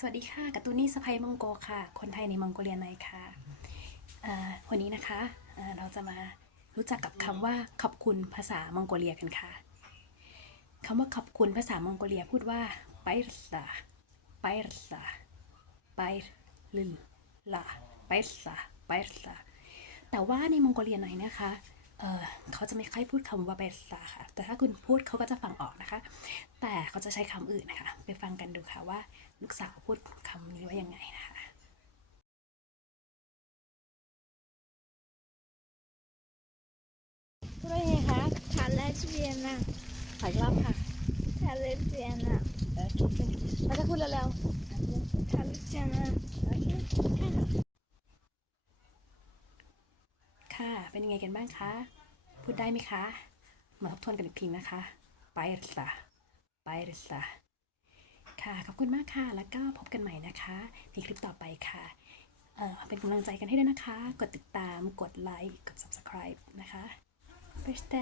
การ์ตูนนี่สะพายมองโกค่ะ คนไทยในมองโกเลียในค่ะวันนี้นะคะเอ่อเราจะมารู้จักกับคำว่าขอบคุณภาษามองโกเลียกันค่ะคำว่าขอบคุณภาษามองโกเลียพูดว่าไปร์ซาไปร์ซาไปลินลาไปร์ซาไปร์ซาแต่ว่าในมองโกเลียหน่อนะคะ เออเขาจะไม่ค่อยพูดคำว่าไปร์ซาค่ะ แต่ถ้าคุณพูดเขาก็จะฟังออกนะคะ แต่เขาจะใช้คำอื่นนะคะ ไปฟังกันดูค่ะว่าลูกสาวพูดคำนี้ว่ายังไงนะคะพูดว่ายังไงคะทาเลสเวียนาขออีกรอบค่ะทาเลสเวียนาเราจะพูดเร็วทาเลสเวียนาๆค่ะ เป็นยังไงกันบ้างคะ พูดได้ไหมคะ มาทบทวนกันอีกทีนะคะ ไปร์ซาไปร์ซาค่ะ ขอบคุณมากค่ะ แล้วก็พบกันใหม่นะคะ ในคลิปต่อไปค่ะ เอ่อเป็นกำลังใจกันให้ด้วยนะคะ กดติดตาม กดไลค์ กด subscribe นะคะไปสเต